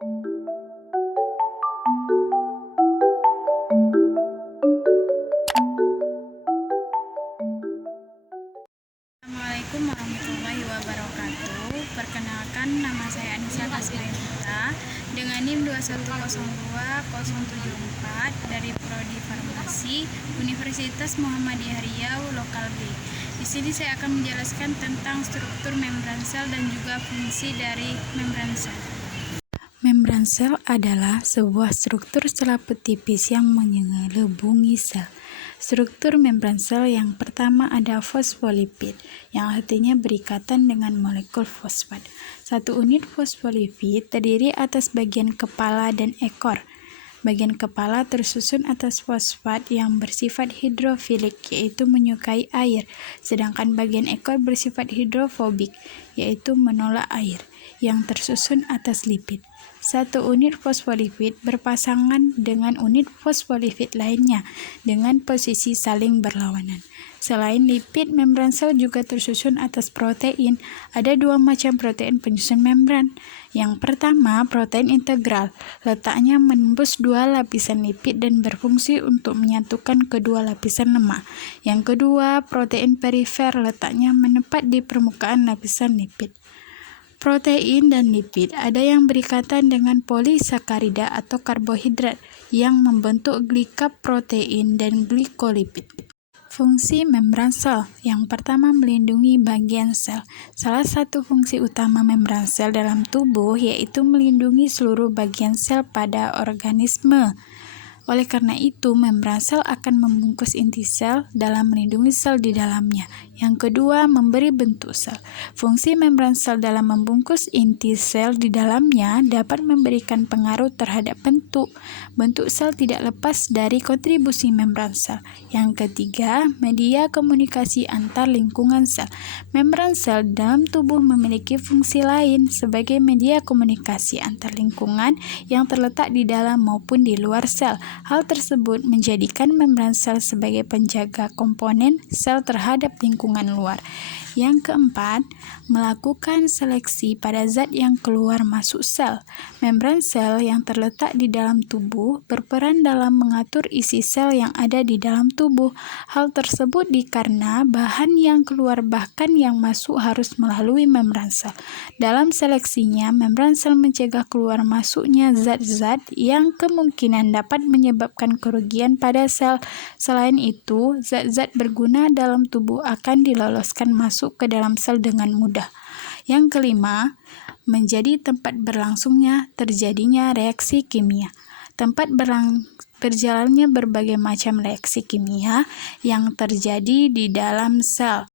Assalamualaikum warahmatullahi wabarakatuh. Perkenalkan, nama saya Anissa Kasmaimuta dengan NIM 2102074 dari Prodi Farmasi Universitas Muhammadiyah Riau Lokal B. Di sini saya akan menjelaskan tentang struktur membran sel dan juga fungsi dari membran sel. Membran sel adalah sebuah struktur selaput tipis yang mengelubungi sel. Struktur membran sel yang pertama ada fosfolipid, yang artinya berikatan dengan molekul fosfat. Satu unit fosfolipid terdiri atas bagian kepala dan ekor. Bagian kepala tersusun atas fosfat yang bersifat hidrofilik, yaitu menyukai air, sedangkan bagian ekor bersifat hidrofobik, yaitu menolak air, yang tersusun atas lipid. Satu unit fosfolipid berpasangan dengan unit fosfolipid lainnya dengan posisi saling berlawanan. Selain lipid, membran sel juga tersusun atas protein. Ada dua macam protein penyusun membran. Yang pertama, protein integral. Letaknya menembus dua lapisan lipid dan berfungsi untuk menyatukan kedua lapisan lemak. Yang kedua, protein perifer. Letaknya menepat di permukaan lapisan lipid. Protein dan lipid ada yang berikatan dengan polisakarida atau karbohidrat yang membentuk glikaprotein dan glikolipid. Fungsi membran sel. Yang pertama, melindungi bagian sel. Salah satu fungsi utama membran sel dalam tubuh yaitu melindungi seluruh bagian sel pada organisme. Oleh karena itu, membran sel akan membungkus inti sel dalam melindungi sel di dalamnya. Yang kedua, memberi bentuk sel. Fungsi membran sel dalam membungkus inti sel di dalamnya dapat memberikan pengaruh terhadap bentuk. Bentuk sel tidak lepas dari kontribusi membran sel. Yang ketiga, media komunikasi antar lingkungan sel. Membran sel dalam tubuh memiliki fungsi lain sebagai media komunikasi antar lingkungan yang terletak di dalam maupun di luar sel. Hal tersebut menjadikan membran sel sebagai penjaga komponen sel terhadap lingkungan luar. Yang keempat, melakukan seleksi pada zat yang keluar masuk sel. Membran sel yang terletak di dalam tubuh berperan dalam mengatur isi sel yang ada di dalam tubuh. Hal tersebut dikarenakan bahan yang keluar bahkan yang masuk harus melalui membran sel. Dalam seleksinya, membran sel mencegah keluar masuknya zat-zat yang kemungkinan dapat menyebabkan kerugian pada sel. Selain itu, zat-zat berguna dalam tubuh akan diloloskan masuk ke dalam sel dengan mudah. Yang kelima, menjadi tempat berlangsungnya terjadinya reaksi kimia. Tempat berjalannya berbagai macam reaksi kimia yang terjadi di dalam sel.